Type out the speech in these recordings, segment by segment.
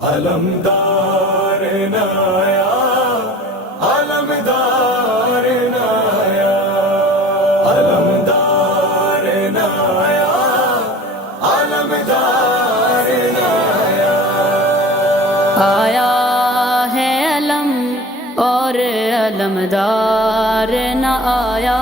علمدار نایا علمدار نایا علمدار نایا علمدار نایا آیا ہے علم اور علمدار نہ آیا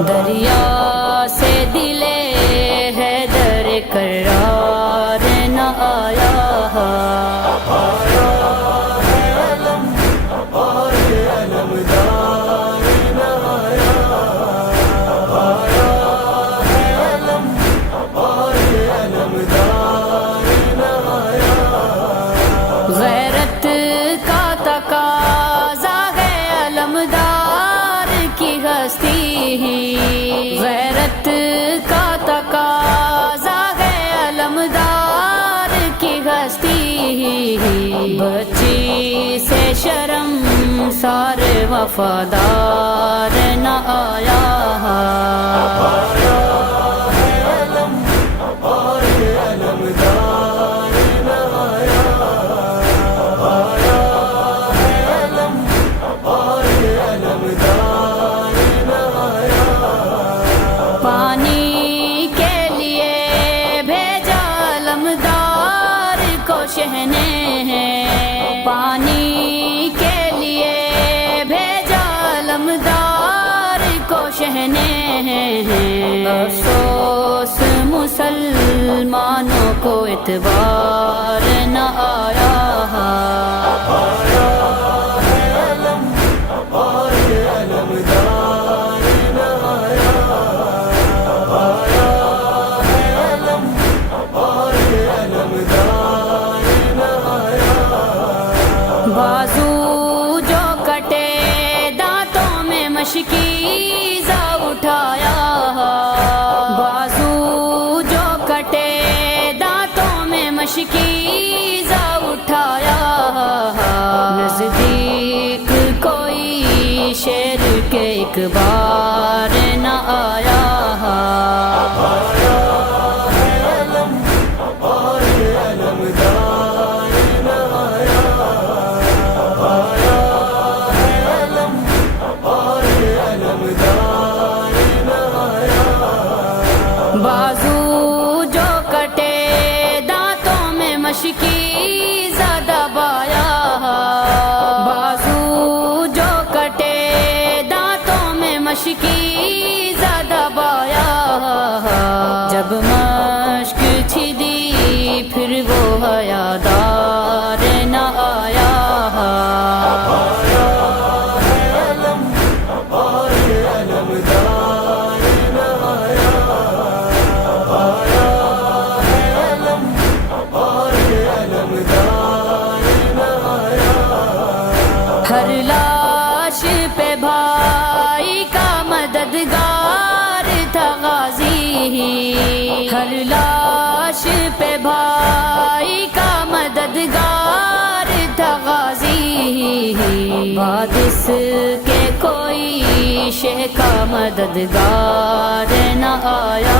دریا سے دلے حیدر کرار نہ آیا غیرت کا تقاضا ہے علمدار کی ہستی غیرت کا تقاضا ہے علمدار کی ہستی بچی سے شرم سار وفادار نہ آیا پانی کے لیے بھیجا علمدار کو شہنے ہیں پانی کے لیے بھیجا علمدار کو شہنے ہیں افسوس مسلمانوں کو اعتبار نہ آیا بازو جو کٹے دانتوں میں مشکیزہ اٹھایا بازو جو کٹے دانتوں میں مشکیزہ اٹھایا نزدیک کوئی شیر کے ایک بار نہ آیا بازو جو کٹے دانتوں میں مشکیزہ دبایا بازو جو کٹے دانتوں میں مشکیزہ دبایا جب مشک چھدی پھر وہ حیادار نہ آیا ہر لاش پہ بھائی کا مددگار تھا غازی ہر لاش پہ بھائی کا مددگار تھا غازی بعد اس کے کوئی شہ کا مددگار نہ آیا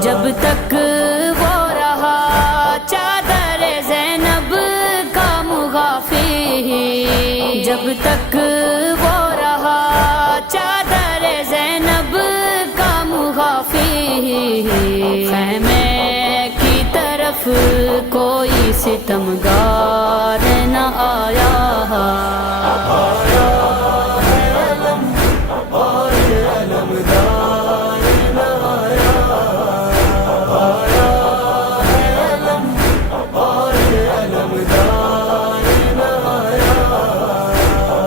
جب تک وہ رہا چادر زینب کا مغافی جب تک وہ رہا چادر زینب کا مغافی خیمے کی طرف کوئی ستمگار نہ آیا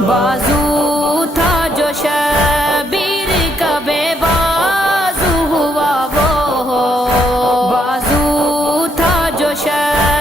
بازو تھا جو شبیر کا بے بازو ہوا وہ بازو تھا جو شبیر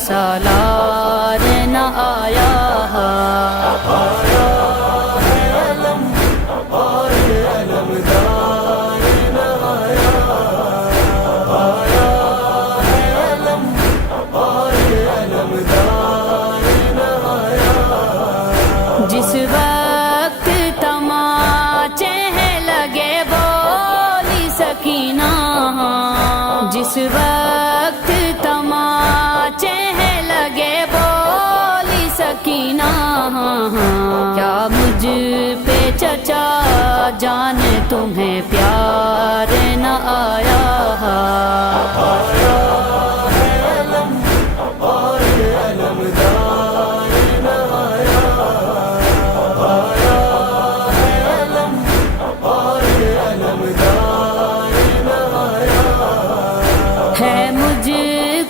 سالار نہ آیا جس وقت تماچے لگے بولی سکینہ جس وقت تماچے لگے بولی سکینہ کیا مجھ پہ چچا جان تمہیں پیار نہ آیا ہے مجھ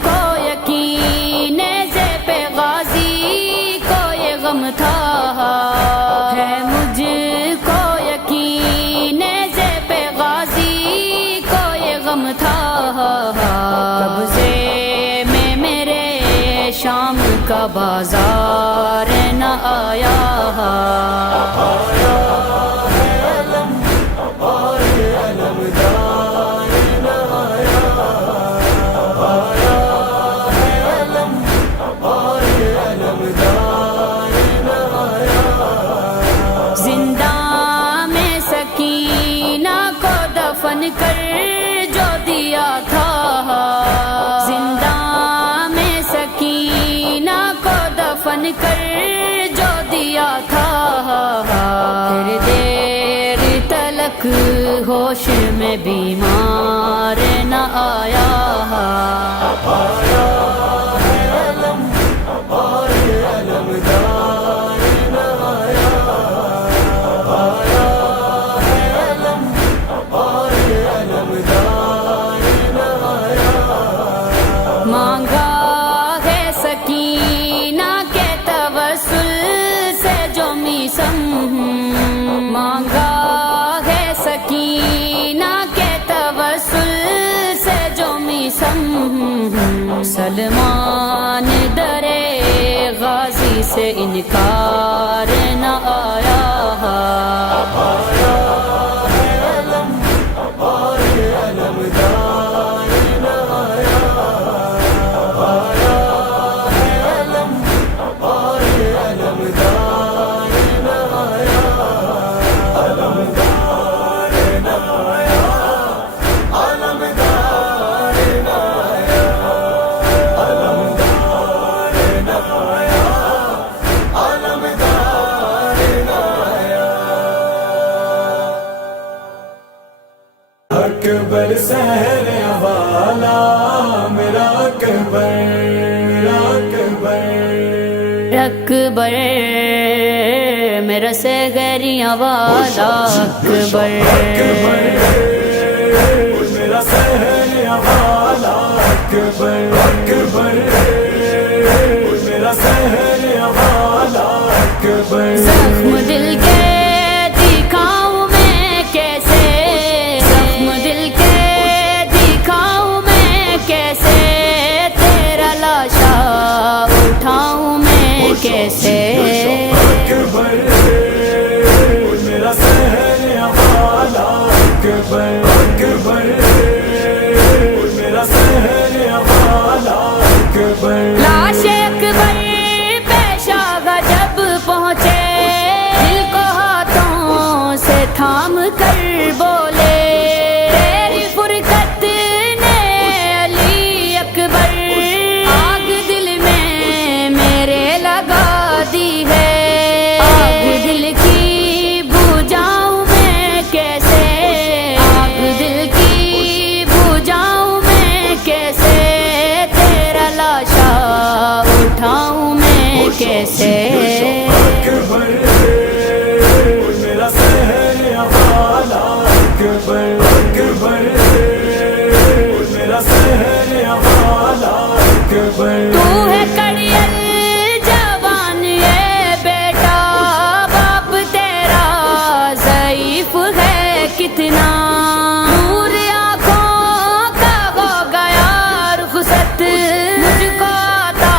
کو یقین ذیب غازی کو یہ غم تھا ہے مجھ کو یقین ذیب غازی کو یہ غم تھا قبضے میں میرے شام کا بازار نہ آیا دفن کر جو دیا تھا زندہ میں سکینہ کو دفن کر جو دیا تھا پھر دیر تلک ہوش میں بیمار نہ آیا مانگا ہے سکینہ کے توسل سے جو میسم مانگا ہے سکینہ کے توسل سے جو میسم سلمان درے غازی سے انکار نہ آیا اکبر سہر والا میرا اکبر میرا اکبر اکبر میرا سہریاں والا اکبر میرا سہر والا اکبر اکبر میرا سہر والا اکبر زخم دل کے دکھاؤں میں کیسے زخم دل کے دکھاؤں میں کیسے تیرا لاشا اٹھاؤں میں کیسے اکبر میرا سہر والا اکبر اکبر میرا سہر والا اکبر لاش اکبر پیش آگا جب پہنچے دل کو ہاتھوں سے تھام کر بولے تیری فرقت نے علی اکبر آگ دل میں میرے لگا دی ہے آگ دل کی بجھاؤں میں کیسے آگ دل کی بجھاؤں میں کیسے تیرا لاشا اٹھاؤں میں کیسے اکبر میرا سہر والا اکبر اکبر میرا سہر والا اکبر تو ہے کڑیل جوان ہے بیٹا باپ تیرا ضعیف ہے کتنا نور آنکھوں کا ہو گیا رخصت مجھ کو عطا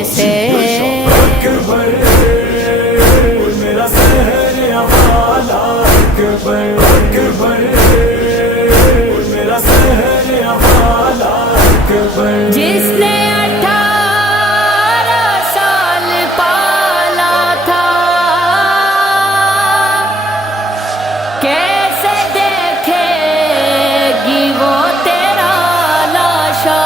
کیسے اکبر میرا سہر والا اکبر اکبر میرا سہر والا اکبر جس نے 18 سال پالا تھا کیسے دیکھے گی وہ تیرا لاشا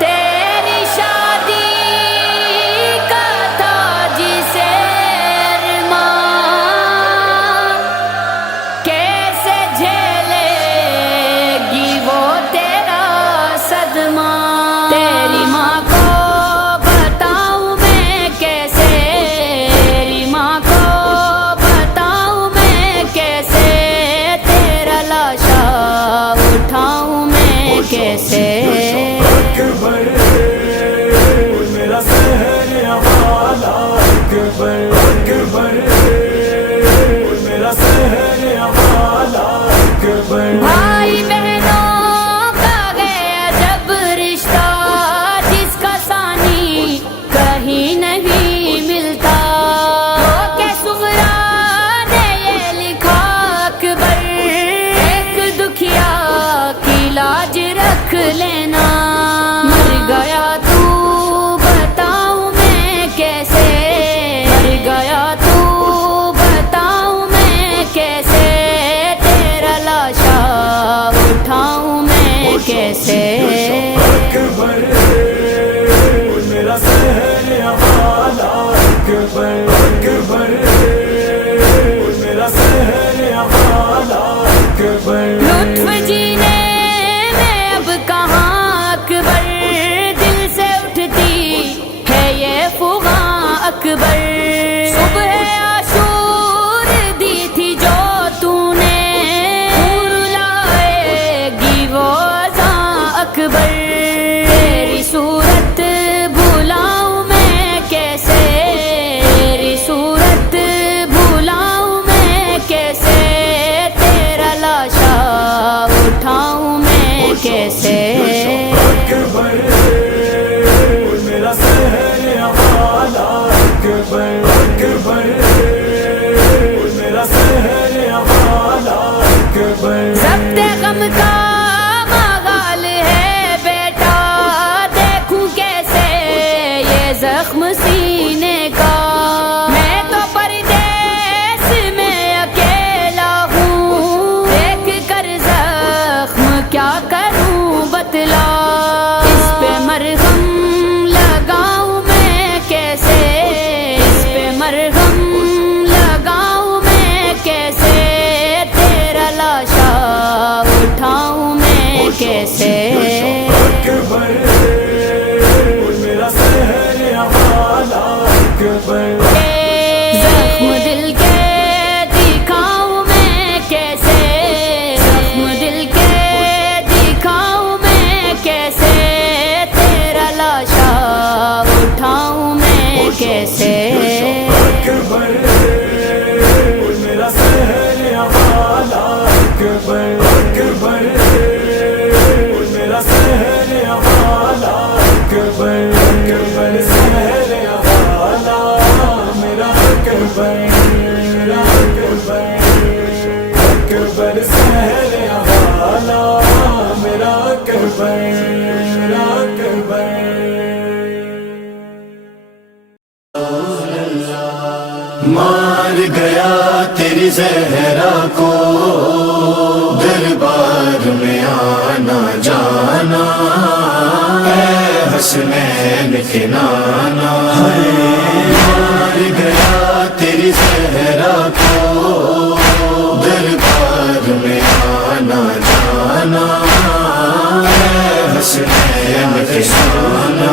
تیری شادی کا تھا جسے ارمان کیسے جھیلے گی وہ تیرا صدمہ تیری ماں کو بتاؤں میں کیسے تیری ماں کو بتاؤں میں کیسے تیرا لاشا اٹھاؤں میں کیسے اکبر میرا سہر والا اکبر اکبر میرا سہر والا اکبر بھائی بہنوں کا گیا جب رشتہ جس کا ثانی کہیں نہیں ملتا کہ سغرا نے یہ لکھا اکبر ایک دکھیا کی لاج رکھ لینا مر گیا تو بتاؤں میں کیسے مر گیا تو بتاؤں میں کیسے تیرا لاشا اٹھاؤں میں کیسے اکبر میرا سہر والا اکبر اکبر میرا سہر والا اکبر لطف جینے میں اب کہاں اکبر دل سے اٹھتی ہے یہ فغاں اکبر صبح عاشور دی تھی جو تو نے پھول لائے گی وہ اذاں اکبر تیری صورت بھلاؤں میں کیسے تیری صورت بھلاؤں میں کیسے تیرا لاشا اٹھاؤں میں کیسے اکبر میرا سہر والا اکبر اکبر میرا سہر والا اکبر ضبط غم کا مغال ہے بیٹا دیکھوں کیسے یہ زخم سینے کا میں تو پردیس میں اکیلا ہوں دیکھ کر زخم کیا کروں بتلا اس پہ مرہم لگاؤں میں کیسے اس پہ مرہم لگاؤں میں کیسے تیرا لاشا اٹھاؤں میں کیسے اکبر میرا سہر والا اکبر زخم دل کے دکھاؤں میں کیسے زخم دل کے دکھاؤں میں کیسے تیرا لاشا اٹھاؤں میں کیسے اکبر میرا سہر والا اکبر اکبر میرا سہر والا اکبر اکبر سہر والا میرا اکبر میرا اکبر اکبر سہر والا میرا اکبر میرا اکبر مار گیا تیری زہرا کو دربار میں آنا جانا اے حسنین کے نانا مار گیا تیری زہرا کو دربار میں آنا جانا اے حسنین کے نانا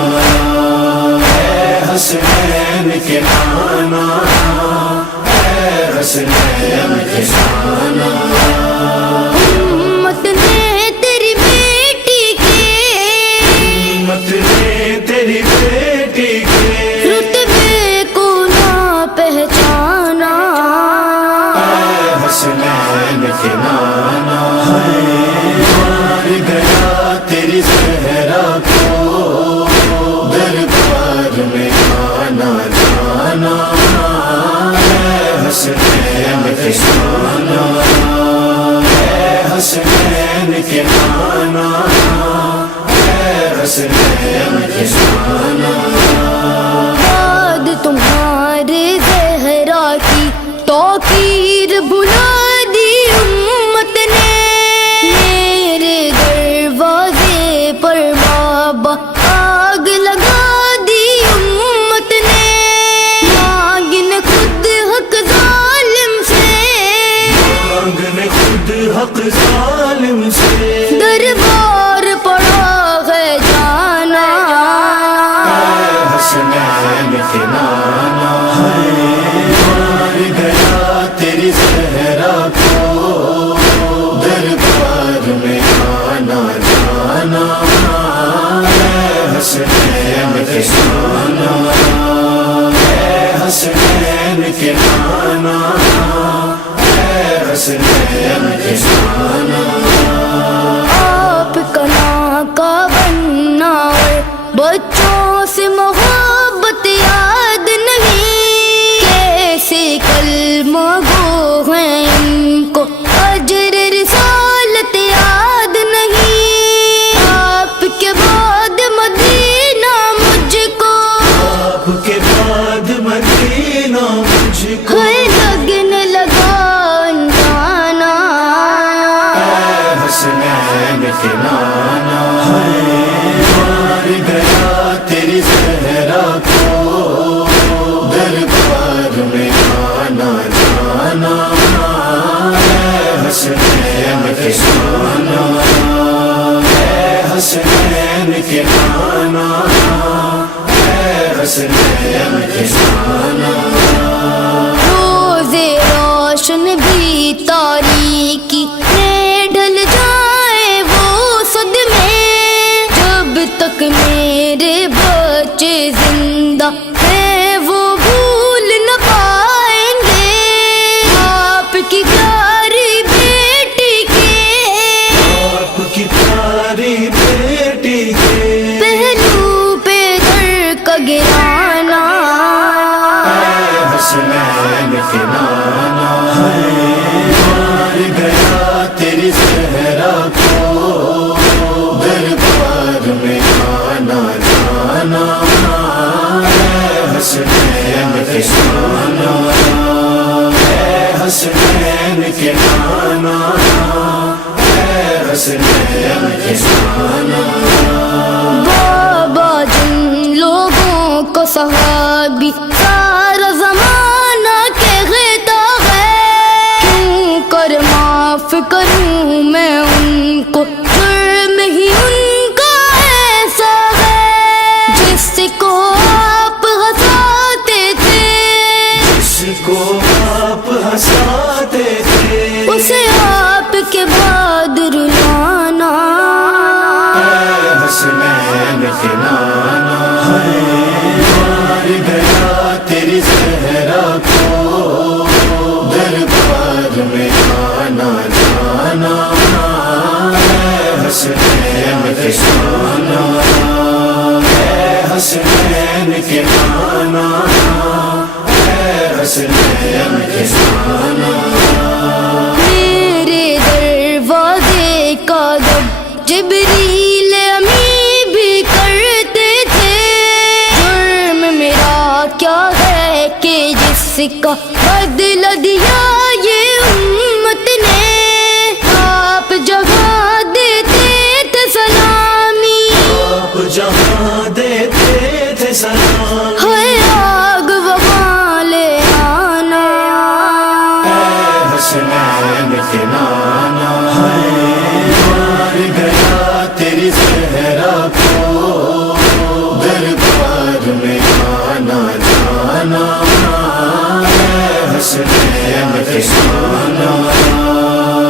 اے حسنین کے نانا حسنین کے نانا امت نے تیری بیٹی کے امت نے تیری بیٹی کے رتبے کو نہ پہچانا اے حسنین کے نانا مار گیا تیری زہرا کو حسنین کے نانا، اے حسنین کے نانا، یاد تمہارے زہرا کی توقیر بھلا دی امت نے، میرے دروازے پر بابا آگ لگا دی امت نے، مانگن خود حق ظالم سے، مانگنے خود حق ظالم سے، دربار پڑا ہے جانا، اے حسنین کے نانا، مار گیا تیری زہرا کو، دربار میں آنا جانا، اے حسنین کے نانا، اے حسنین کے نانا، اے حسنین کے نانا، آپ کنا کا بننا اور بچوں سے محبت یاد نہیں، کیسے کلمہ گو ہیں ان کو اجر رسالت یاد نہیں، آپ کے بعد مدینہ مجھ کو آپ کے بعد مدینہ مجھ کو، ہے لگنے لگا انجانا، اے حسنین کے نانا، مار گیا تیری زہرا کو، دربار میں آنا جانا، اے حسنین کے نانا، اے حسنین کے نانا، اے حسنین کے نانا، روز روشن بھی تاریکی میں ڈھل جائے وہ صدمے، جب تک میرے بچے زندہ ہیں وہ بھول نہ پائیں گے، آپ کی پیاری بیٹی کے آپ کی پیاری بیٹی کے پہلو پہ در کا گرانا، اے حسنین کے نانا، مار گیا تیری زہرا کو، دربار میں آنا جانا، اے حسنین کے نانا، اے حسنین کے نانا، اے حسنین کے نانا، بابا جن لوگوں کو صحابی سارا زمانہ کہتا ہے، کیوں کر معاف کروں میں ان کو، جرم ہی ان کا ایسا ہے، جس کو آپ ہنساتے تھے جس کو آپ ہنساتے تھے، اسے آپ کے بعد رلانا، اے حسنین کے نانا، مار گیا تیری زہرا کو، دربار میں آنا جانا، اے حسنین کے نانا، اے حسنین کے نانا، اے حسنین کے نانا، میرے دروازے کا دب جبریل امی بھی کرتے تھے، جرم میرا کیا ہے کہ جس کا بدلہ دیا یہ امت نے، آپ جہاں دیتے تھے سلامی، آپ جہاں دیتے تھے سلام، ہے آگ وہاں لے آنا، اے حسنین کے نانا، مار گیا تیری زہرا کو، دربار میں آنا جانا، اے حسنین کے نانا،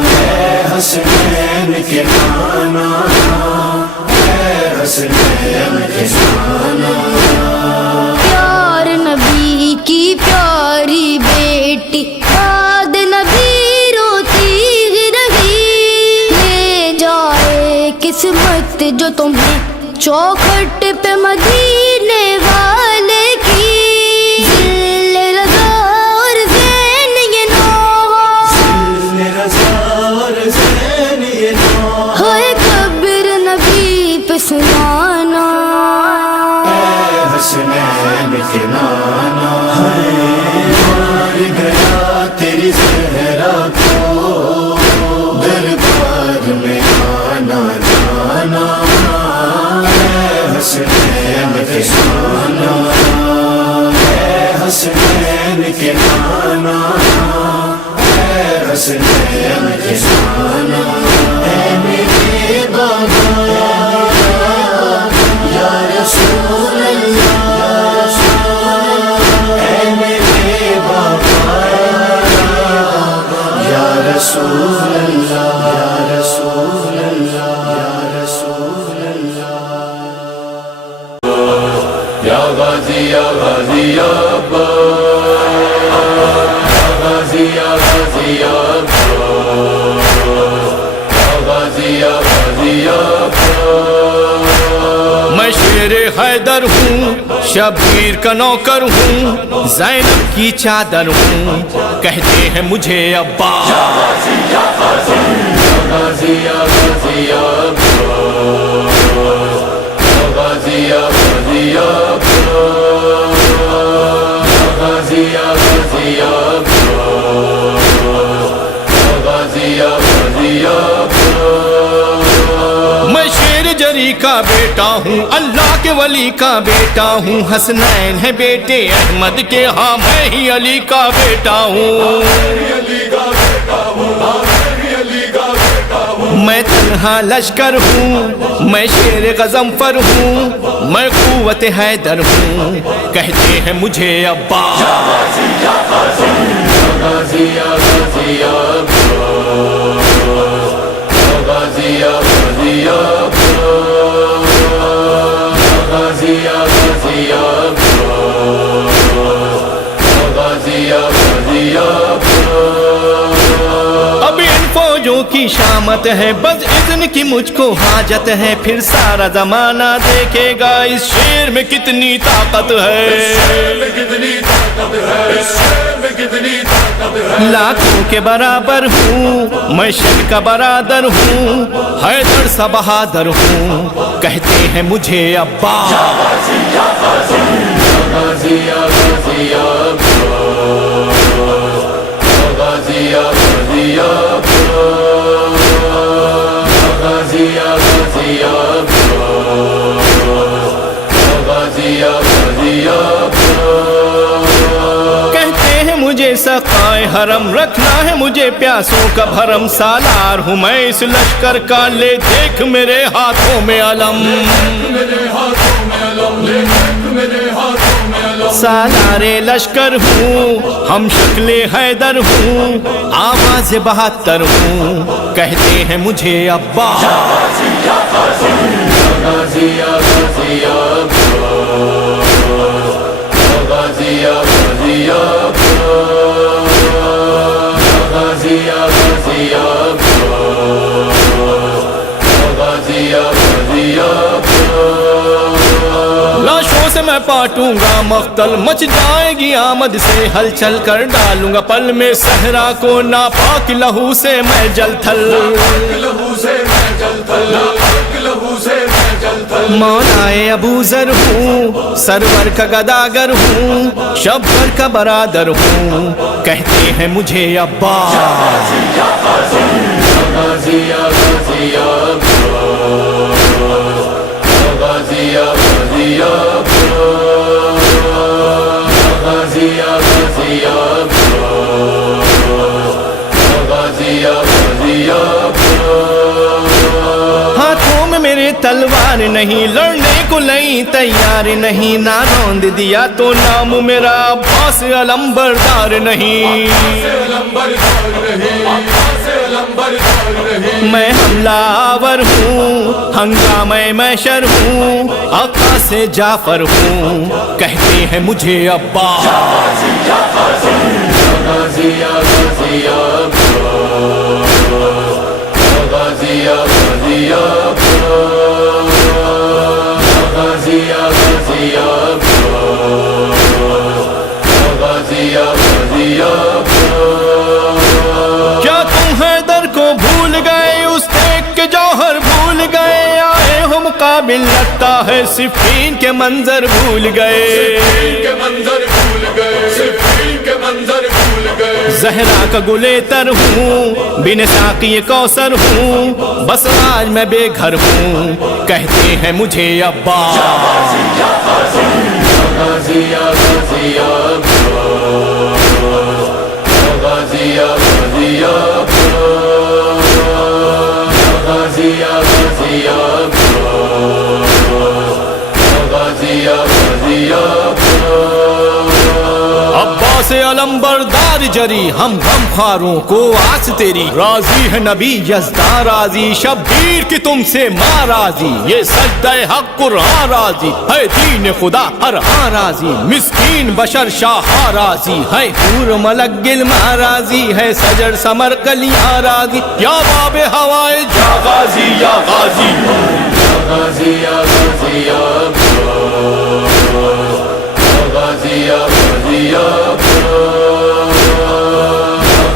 اے حسنین کے نانا، اے حسنین کے نانا، پیار نبی کی پیاری بیٹی یاد نبی روتی ہی رہی، لے جائے قسمت جو تمہیں چوکھٹ پہ مدینے والے کی، ذل رضا اور زین یہ نوحہ، ذل رضا اور زین کے نام ہوئے کبر نبی پہ سنانا حسنین کے نانا مار گیا تیری زہرا کو دربار میں آنا جانا حسنین کے نانا حسنین کے نانا حسنین کے نانا اے میرے بابا یا رسول اللہ اے میرے بابا یا رسول اللہ یا رسول اللہ یا رسول اللہ یا غازی یا غازی یا غازی یا غازی یا غازی یا غازی یا میں شیر حیدر ہوں شبیر کا نوکر ہوں زینب کی چادر ہوں کہتے ہیں مجھے ابا غازی یا غازی یا غازی یا غازی یا غازی یا غازی یا غازی یا غازی یا غازی یا میں شیر جری کا بیٹا ہوں اللہ کے ولی کا بیٹا ہوں حسنین ہے بیٹے احمد کے ہاں میں ہی علی کا بیٹا ہوں میں تنہا لشکر ہوں میں شیر غضنفر ہوں میں قوت حیدر ہوں کہتے ہیں مجھے ابا غازی یا غازی غازی یا غازی یا غازی یا غازی یا غازی یا غازی یا غازی یا غازی یا اب ان فوجوں کی شامت ہے بس اذن کی مجھ کو حاجت ہے پھر سارا زمانہ دیکھے گا اس شیر میں کتنی طاقت ہے لاکھوں کے برابر ہوں میں شر کا برادر ہوں حیدر سا بہادر ہوں کہتے ہیں مجھے ابا غازی یا غازی غازی یا غازی یا غازی یا غازی یا غازی یا غازی یا غازی یا غازی یا کہتے ہیں مجھے سقائے حرم رکھنا ہے مجھے پیاسوں کا بھرم سالار ہوں میں اس لشکر کا لے دیکھ میرے ہاتھوں میں علم سالار لشکر ہوں ہم شکل حیدر ہوں آواز بہتر ہوں کہتے ہیں مجھے ابا غازی یا غازی غازی یا غازی یا غازی یا غازی یا غازی یا غازی یا غازی یا غازی یا لاشوں سے میں پاٹوں گا مقتل مچ جائے گی آمد سے ہلچل کر ڈالوں گا پل میں صحرا کو ناپاک لہو سے میں جل تھل مولائے ابو ذر ہوں سرور کا گداگر ہوں شبر کا برادر ہوں کہتے ہیں مجھے ابا غازی یا غازی غازی یا غازی یا غازی یا غازی یا غازی یا غازی یا غازی یا غازی یا ہاتھوں میں میرے تلوار نہیں لڑنے کو لئی تیار نہیں نہ روند دیا تو نام میرا عباس علم بردار نہیں میں حملہ آور ہوں ہنگامہ محشر ہوں آقا سے جعفر ہوں کہتے ہیں مجھے ابا غازی یا غازی غازی یا غازی یا غازی یا غازی یا غازی یا غازی یا غازی یا غازی یا کیا تم حیدر کو بھول گئے اس ایک قابل لگتا ہے صفین کے منظر بھول گئے کے منظر بھول گئے صفین کے منظر بھول گئے زہرا کا گلے تر ہوں بن ساقی کوثر ہوں بس آج میں بے گھر ہوں کہتے ہیں مجھے ابا غازی یا غازی یا غازی یا غازی یا غازی یا غازی یا غازی یا غازی یا غازی یا عباس علم بردار جری ہم غم خاروں کو آس تیری راضی ہے نبی یزداں راضی شبیر کی تم سے ماں راضی یہ سجدہ حق قرآن راضی ہے دین خدا ہر آن راضی مسکین بشر شاہ راضی ہے حور ملک گلما راضی ہے سجر سمر کلیاں راضی یا باب ہوائے جا غازی یا غازی غازی یا غازی یا غازی یا غازی یا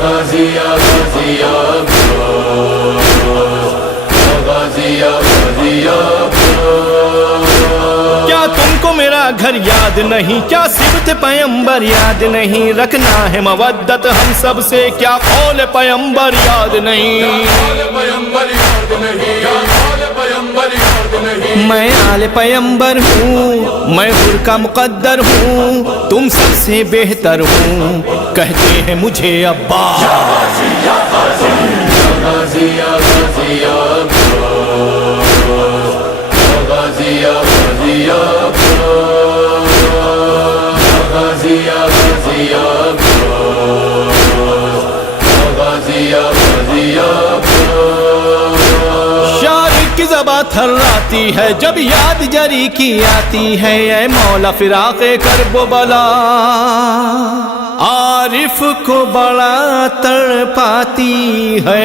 غازی یا غازی یا غازی یا غازی یا کیا تم کو میرا گھر یاد نہیں کیا صفت پیمبر یاد نہیں رکھنا ہے مودت ہم سب سے کیا قول پیمبر یاد نہیں پیمبر یاد نہیں پیمبر یاد نہیں میں آل پیمبر ہوں میں حر کا مقدر ہوں تم سب سے بہتر ہوں کہتے ہیں مجھے ابا غازی یا غازی غازی یا غازی یا غازی یا غازی یا غازی یا غازی یا غازی یا غازی یا شارق کی زباں تھراتی ہے جب یاد جری کی آتی ہے اے مولا فراق کرب و بلا عارف کو بڑا تڑپاتی ہے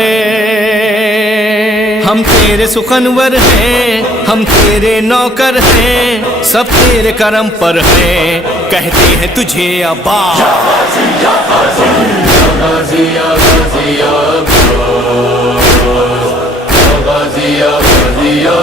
ہم تیرے سخنور ہیں ہم تیرے نوکر ہیں سب تیرے کرم پر ہیں کہتے ہیں تجھے ابا غازی یا غازی غازی یا غازی یا غازی یا غازی یا